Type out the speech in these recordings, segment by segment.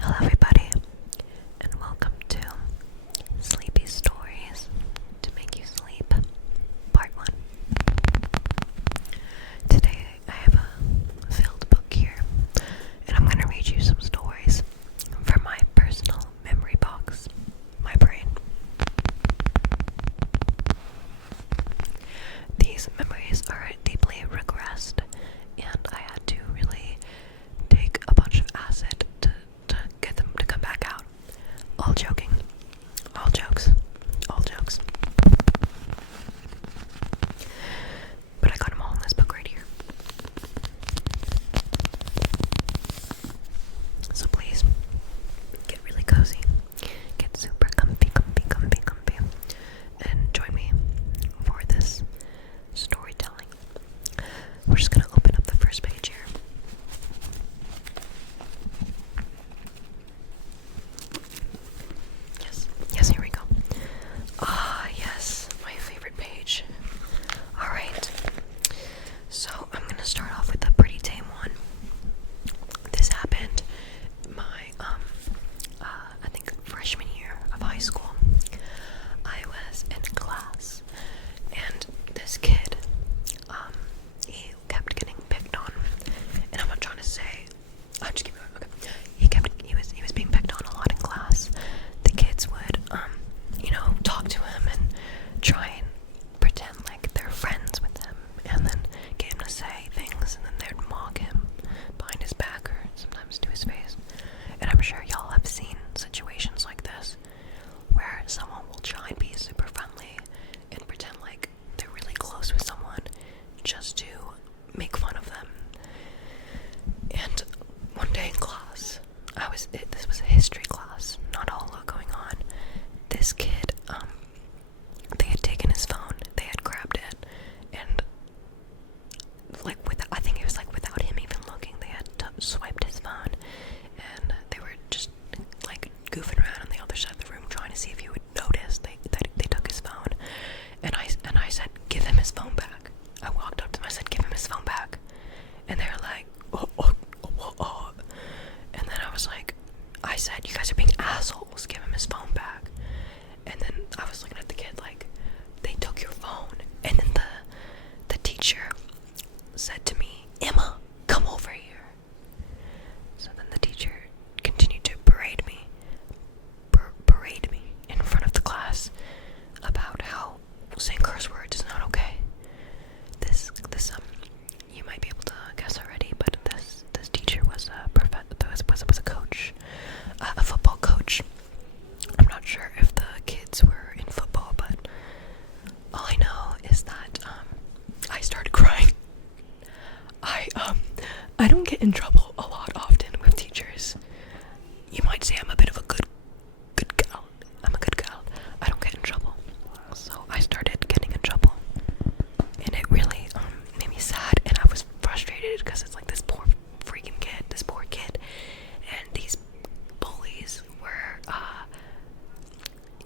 Hello, everybody, and welcome to Sleepy Stories to Make You Sleep, Part 1. Today, I have a filled book here, and I'm going to read you some stories from my personal memory box, my brain. These memories are deeply regressed, and I had to really take a bunch of acid to get them to come back out. All joking. All jokes. All jokes. But I got them all in this book right here. So please, get really cozy. Get super comfy, and join me for this storytelling. We're just gonna open up the first page here. Yes, here we go. Ah, yes, my favorite page. Alright, so I'm gonna start off with a pretty tame one. This happened my, I think freshman year of high school. I was in class, and this kid, he kept getting picked on, and I'm not trying to say, I'm just kidding, okay, he was being picked on a lot in class. The kids would, talk to him and try and pretend like they're friends with him, and then get him to say things, and then they'd mock him behind his back or sometimes to his face. And I'm sure y'all have seen situations like this, where someone will try and be super friendly and pretend like they're really close with someone just to make fun of them. And one day in class, this was a history class, not a whole lot going on. This kid, they had taken his phone, they had grabbed it, and I think it was without him even looking, they had swiped his phone, and they were just goofing around on the other side of the room trying to see if he would notice that they took his phone. And I said, give him his phone back. I walked up to him, I said, give him his phone back. And they were like, oh. And then I said, you guys are being assholes, give him his phone back. And then I was looking at the kid like, they took your phone. And then the teacher said to me, Emma, come over here. So then the teacher continued to berate me in front of the class about how saying curse words is not okay. This you might be able to guess already, but this teacher was a coach, a football coach. I'm not sure if the kids were in football, but all I know is that I started crying. I don't get in trouble a lot often with teachers. You might say I'm a bit of a good gal. I'm a good gal. I don't get in trouble. So I started getting in trouble, and it really made me sad, and I was frustrated because it's like this poor kid, and these bullies were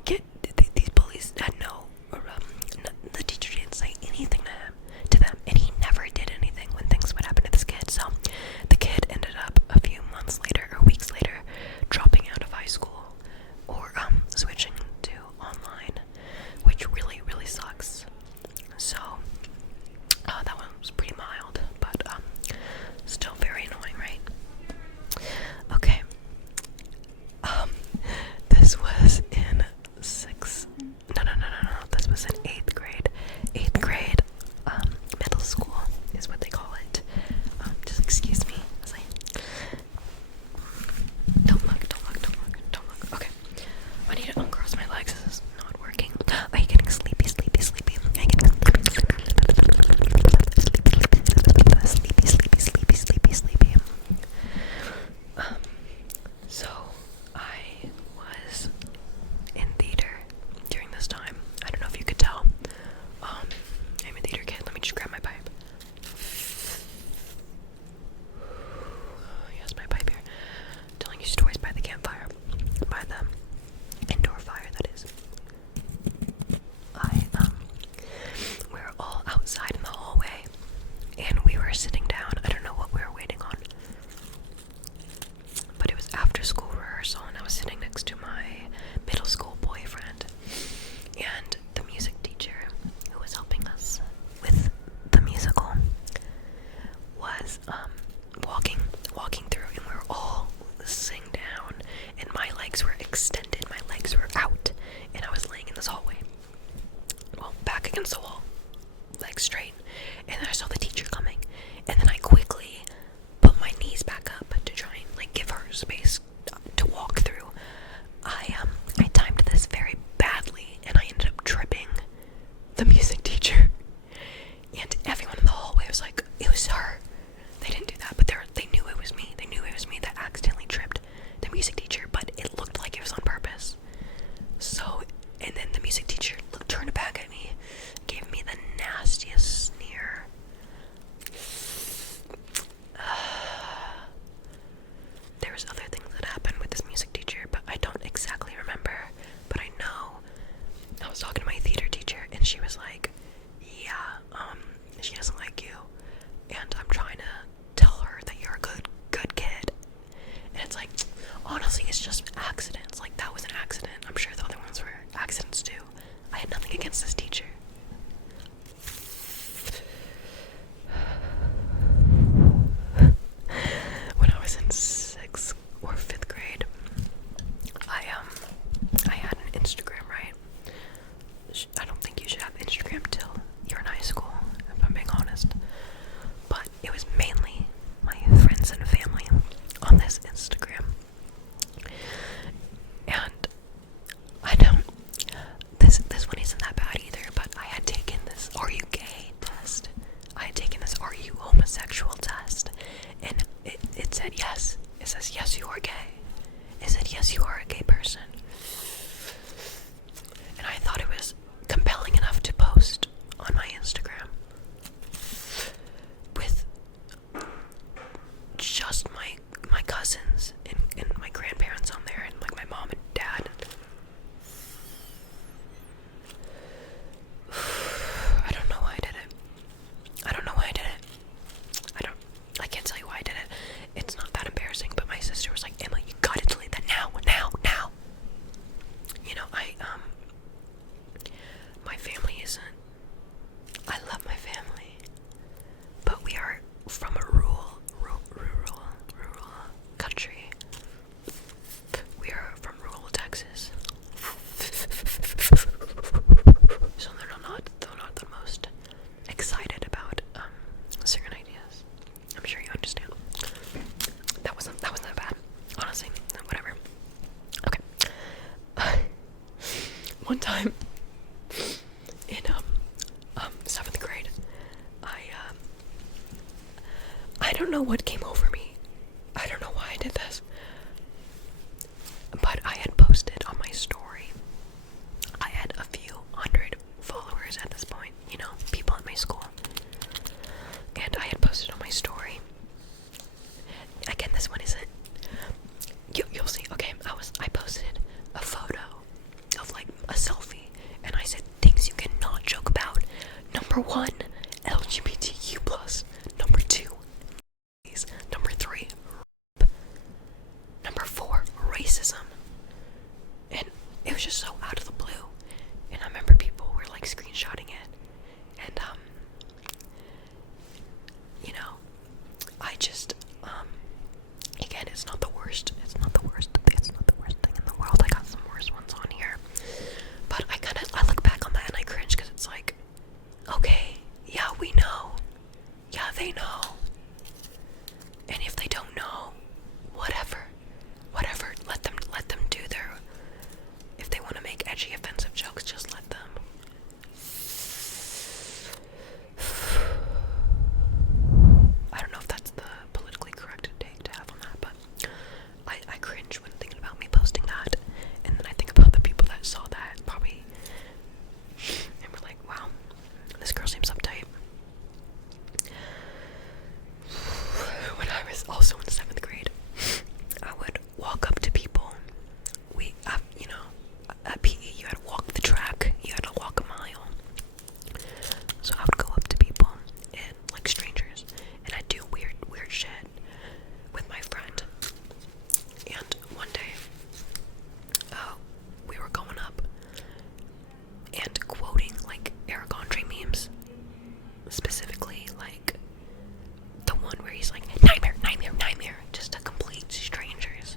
these bullies had the teacher didn't say anything to them, and he never did anything when things would happen to this kid. So the kid legs were extended, my legs were out, and I was laying in this hallway. Well, back against the wall, legs straight, and then I saw the teacher coming, and then I quickly put my knees back up to try and like give her space to walk through. I timed this very badly, and I ended up tripping the music teacher, and everyone in the hallway was like, it was her. They didn't do that, but they knew it was me. They knew it was me that accidentally tripped the music teacher, but it looked like it was on purpose. So, and then the music teacher turned back at me, gave me the nastiest sneer. There was other things that happened with this music teacher, but I don't exactly remember. But I know I was talking to my theater teacher, and she was like, yeah, she doesn't like you, and I'm trying to tell her that you're a good kid. And it's like, honestly, it's just accidents. Like, that was an accident. I'm sure the other ones were accidents too. I had nothing against this teacher. When I was in 6th or 5th grade, I had an Instagram, right? I don't think you should have Instagram till you're in high school, if I'm being honest. But it was mainly my friends and family on this Instagram. And I don't, this one isn't that bad either, but I had taken this "Are you gay?" test. I had taken this "Are you homosexual?" test, and it said yes. It says yes, you are gay. It said yes, you are a gay person. And I thought it was compelling enough to post on my Instagram with just my cousins and my grandparents on there, and like my mom and dad. I don't know why I did it. I can't tell you why I did it. It's not that embarrassing, but my sister was like, Emma, you gotta delete that now. You know, my family isn't, I love my family, but we are from a rural country. We are from rural Texas. So they're not the most excited about certain ideas. I'm sure you understand. That wasn't that bad. Honestly, whatever. Okay. One time in 7th grade, I don't know what came over me. I don't know why I did this. But I had posted on my story. I had a few hundred followers at this point, you know, people at my school. And I had posted on my story. Again, this one isn't. You'll see. Okay, I posted a photo of like a selfie, and I said things you cannot joke about. Number 1, LGBTQ+. Number 2, number 3, number 4, racism. And it was just so out of the blue. And I remember people were like screenshotting it. And you know, I just again, it's not the worst. It's not the worst thing in the world. I got some worse ones on here. But I look back on that and I cringe, because it's like, okay, yeah, we know. Yeah, they know. And if they don't know, whatever, let them do their, if they want to make edgy, offensive jokes, just let them. I don't know if that's the politically correct take to have on that, but I cringe when thinking about me posting that, and then I think about the people that saw that, probably, and were like, wow, this girl seems uptight. When I was also in 7th grade, I would walk up to people. You know, at PE, you had to walk the track, you had to walk a mile. So I would go up to people, and like strangers, and I'd do weird shit with my friend. And one day, we were going up and quoting like Eric Andre memes, specifically like the one where he's like, nightmare, just to complete strangers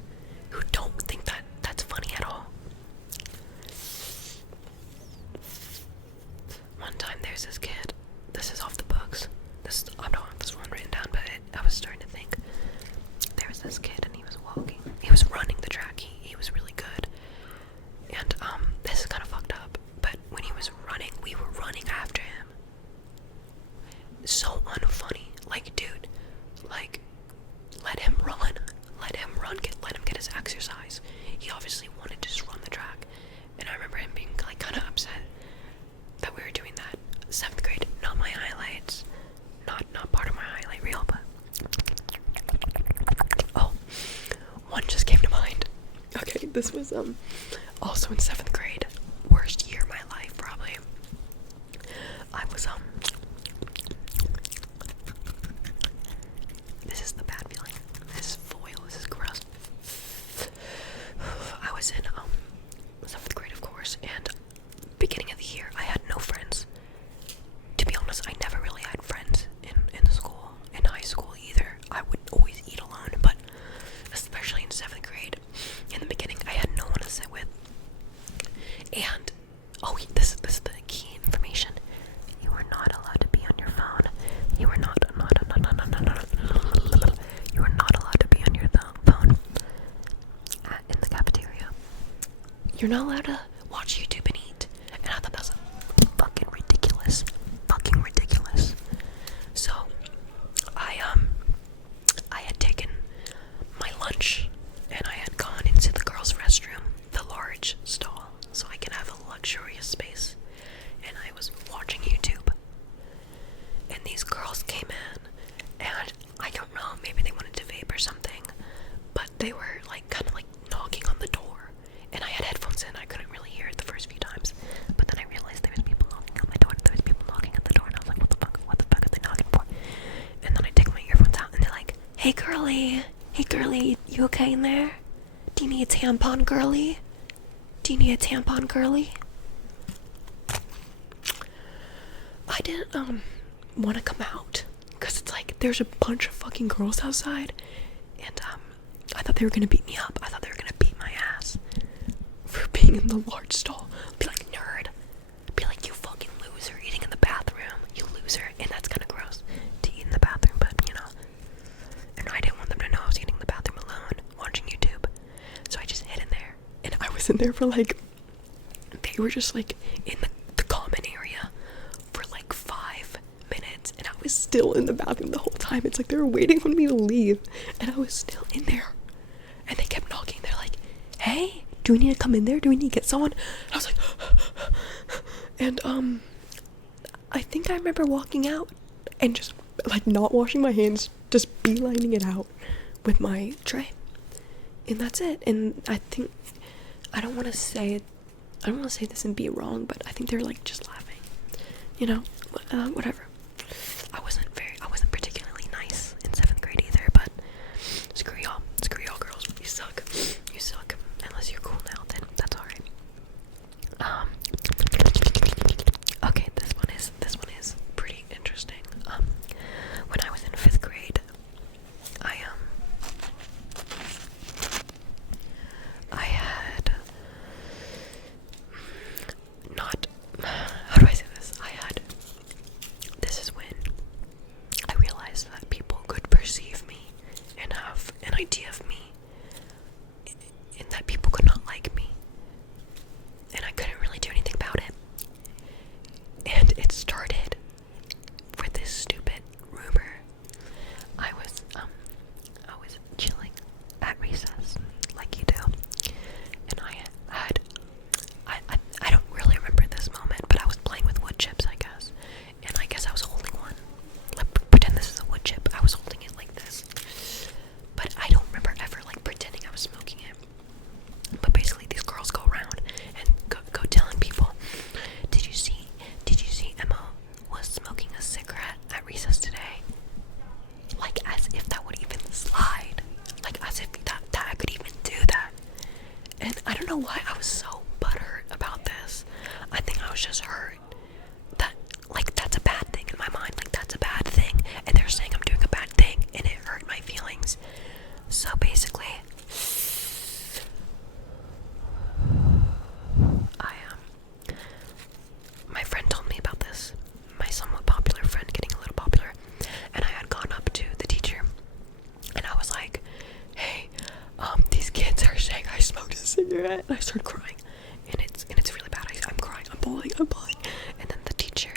this was also in 7th grade. Worst year of my life, probably. I was this is the bad feeling. This is foil. This is gross. I was in 7th grade, of course, and beginning of the year, I had no friends. To be honest, I never really had friends in school, in high school either. I would always eat alone, but especially in 7th grade, in the beginning, I had no one to sit with. And this is the key information. You are not allowed to be on your phone. You are not you are not allowed to be on your phone in the cafeteria. You're not allowed to watch YouTube and eat. And I thought that was fucking ridiculous. Fucking ridiculous. So I had taken my lunch and I had gone into the girls' restroom, the large stall, so I could have a luxurious space. And I was watching YouTube. And these girls came in, and I don't know, maybe they wanted to vape or something, but they were like kind of like knocking on the door. And I had headphones in, I couldn't really hear it the first few times. But then I realized there was people knocking on my door, there was people knocking at the door, and I was like, what the fuck are they knocking for? And then I take my earphones out, and they're like, hey girly, you okay in there? Do you need a tampon, girly? I didn't want to come out, because it's like, there's a bunch of fucking girls outside, and I thought they were gonna beat me up. I thought they were gonna beat my ass for being in the large stall. Be like, nerd. Be like, you fucking loser, eating in the bathroom, you loser. And that's kind of gross to eat in the bathroom, but you know. And I didn't want them to know I was eating in the bathroom alone, watching YouTube. So I just hid in there, and I was in there for like, they were just like in the common area for like 5 minutes, and I was still in the bathroom the whole time. It's like they were waiting on me to leave, and I was still in there. And they kept knocking. They're like, hey, do we need to come in there? Do we need to get someone? And I was like, and I think I remember walking out and just like not washing my hands, just beelining it out with my tray. And that's it. And I think, I don't want to say this and be wrong, but I think they're like just laughing, you know, whatever. I wasn't particularly nice in 7th grade either, but screw y'all girls, you suck, unless you're cool now, then that's alright. Okay, this one is pretty interesting. When I was in 5th grade, I had not, how do I say this? This is when I realized that people could perceive me and have an idea of me, and that people could not like me, and I couldn't really do anything about it. And it started with this stupid rumor. I was chilling at recess, like you do, and I don't really remember this moment, but I was playing with wood chips, I guess, and I guess I was holding one. Pretend this is a wood chip. I was holding it like this, but I don't remember ever like pretending I was smoking it. But basically, these girls go around and go telling people, did you see Emma was smoking a cigarette at recess today? Like as if that would even slide, like as if that I could even do that. And I don't know why I was so butthurt about this. I think I was just hurt that like that's a bad thing in my mind. Like that's a bad thing, and they're saying I'm doing a bad thing, and it hurt my feelings. So basically, my friend told me about this. My somewhat popular friend getting a little popular, and I had gone up to the teacher, and I was like, hey, these kids are saying I smoked a cigarette, and I started crying, and it's really bad. I'm crying, I'm bawling, and then the teacher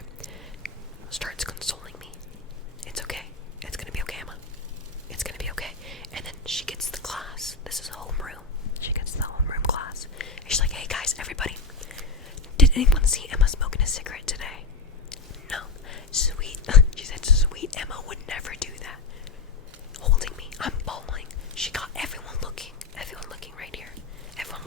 starts consoling me. It's okay, it's gonna be okay, Emma, it's gonna be okay. And then she gets to the class. This is a homeroom. She gets to the homeroom class, and she's like, hey guys, everybody, did anyone see Emma smoking a cigarette today? No. Sweet. She said, sweet Emma would never do that. Holding me. I'm bawling. She got everyone looking right here. Everyone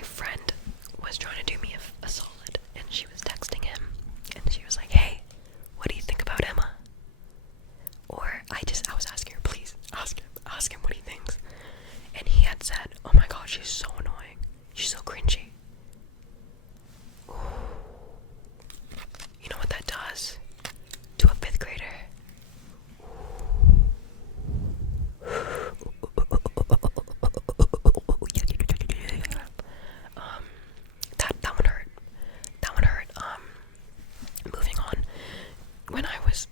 my friend was trying to do me a solid, and she was texting him, and she was like, hey, what do you think about Emma? Or I was asking her, please, ask him what he thinks. And he had said, oh my god, she's so annoying. She's so cringy. Ooh. You know what that does to a 5th grader? That one hurt. That one hurt. Moving on.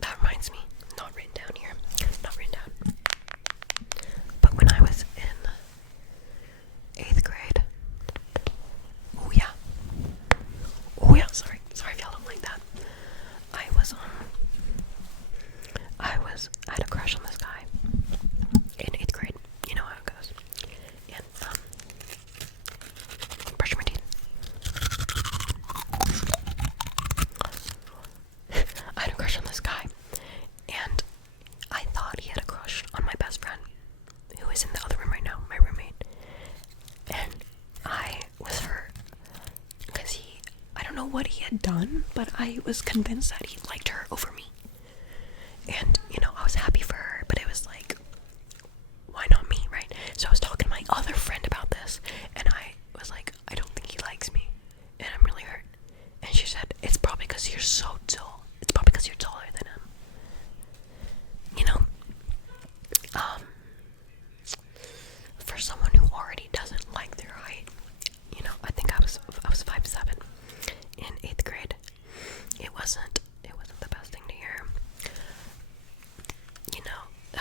That reminds me, not written down here. Not written down. But when I was in 8th grade. Oh yeah. Oh yeah, sorry if y'all don't like that. I had a crush on this guy in 8th grade. You know how it goes. And, brush my teeth. I had a crush on this guy, and I thought he had a crush on my best friend, who is in the other room right now, my roommate. And I was hurt, because I don't know what he had done, but I was convinced that he liked her over me. And, I was happy for her, but it was like, why not me, right? So I was talking to my other friend about this, and I was like, I don't think he likes me, and I'm really hurt. And she said, it's probably because you're so tall. It's probably because you're taller than him. For someone who already doesn't like their height, I think I was 5'7" in 8th grade. It wasn't the best thing to hear.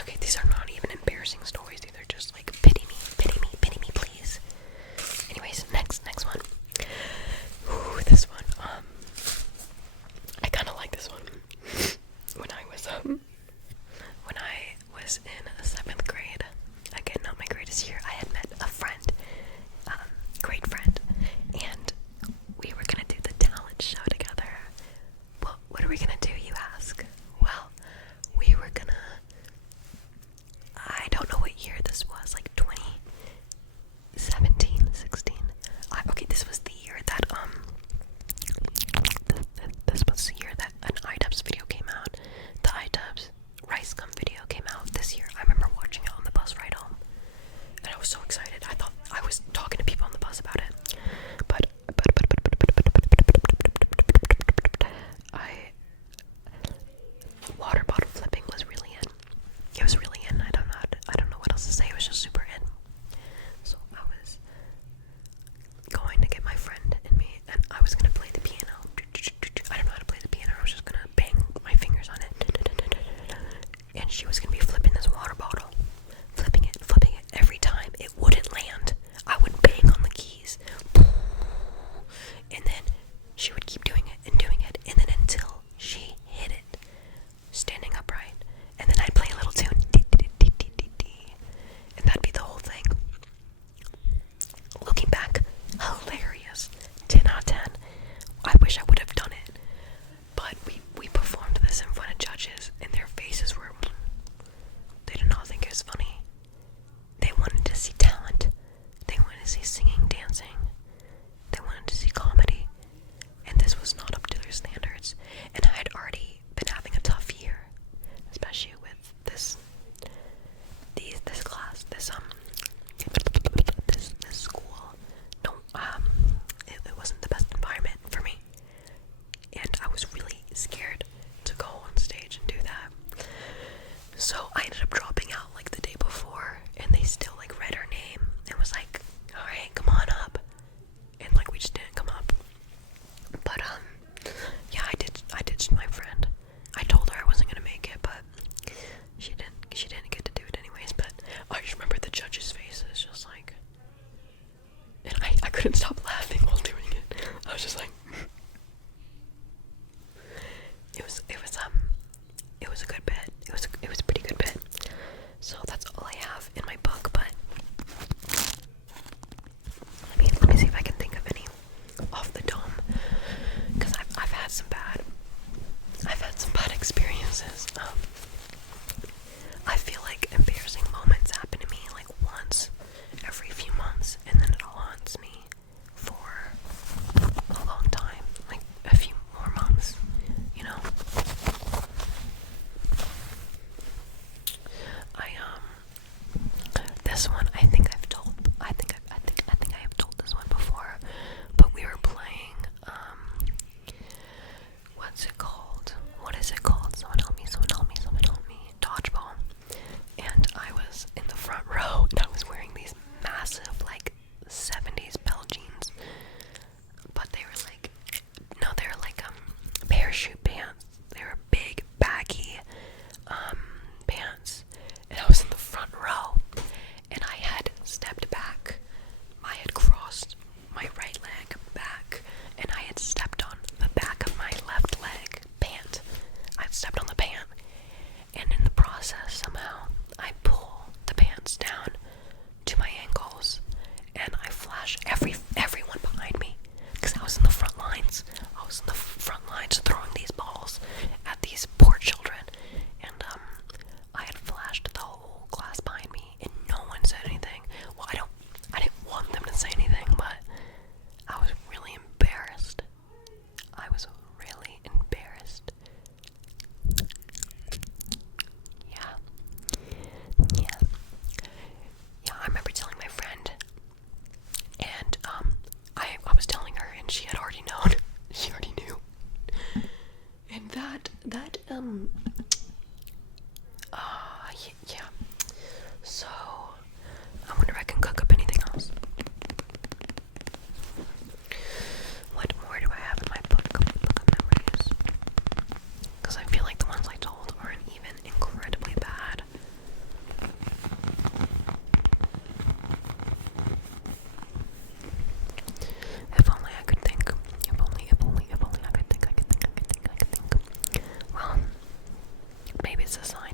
Okay, these are not even embarrassing stories. These are just like, pity me, please. Anyways, next one. Ooh, this one. I kind of like this one. When I was in 7th grade, again, not my greatest year, I had met a friend, great friend, and we were gonna do the talent show together. Well, what are we gonna do, you ask? Well, we were gonna, I don't know what year this was, like 2017, 16. Okay, this was the year that, this was the year that an iDubbbz video came out. The iDubbbz Rice Gum video came out this year. I remember watching it on the bus ride home, and I was so excited. I thought I was talking to people on the bus about it. But water bottle flipping was really in. It was really in. I don't know what else to say. It was just super in. So I was going to get my friend and me, and I was gonna play the piano. I don't know how to play the piano. I was just gonna bang my fingers on it, and she was gonna be flipping this water bottle, flipping it every time. It wouldn't land. I would bang on the keys, and then she would keep doing it, and then until she hit it, standing upright, and then I'd play a little tune, and that'd be the whole thing. Looking back, hilarious, 10 out of 10. I wish I would have done it, but we performed this in front of judges, and their faces were, they did not think it was funny. They wanted to see talent. They wanted to see singing, dancing. They wanted to see comedy, and this was not up to their standards. And I had already been having a tough year, especially with this class, this school. No, it wasn't the best environment for me, and I was really scared to go on stage and do that. So I ended up dropping out like the day before, and they still like read her name and was like, all right, come on up, and like we just didn't come up. But yeah, I ditched my friend. I told her I wasn't gonna make it, but she didn't get to do it anyways. But I just remember the judges' faces, just like, and I couldn't stop laughing while doing it. I was just like, it was a good bit. It was a pretty good bit. So that's all I have in my book. But let me see if I can think of any off the dome, because I've had some bad experiences. I feel like embarrassing moments happen to me like once every few months, and then it haunts me maybe it's a sign.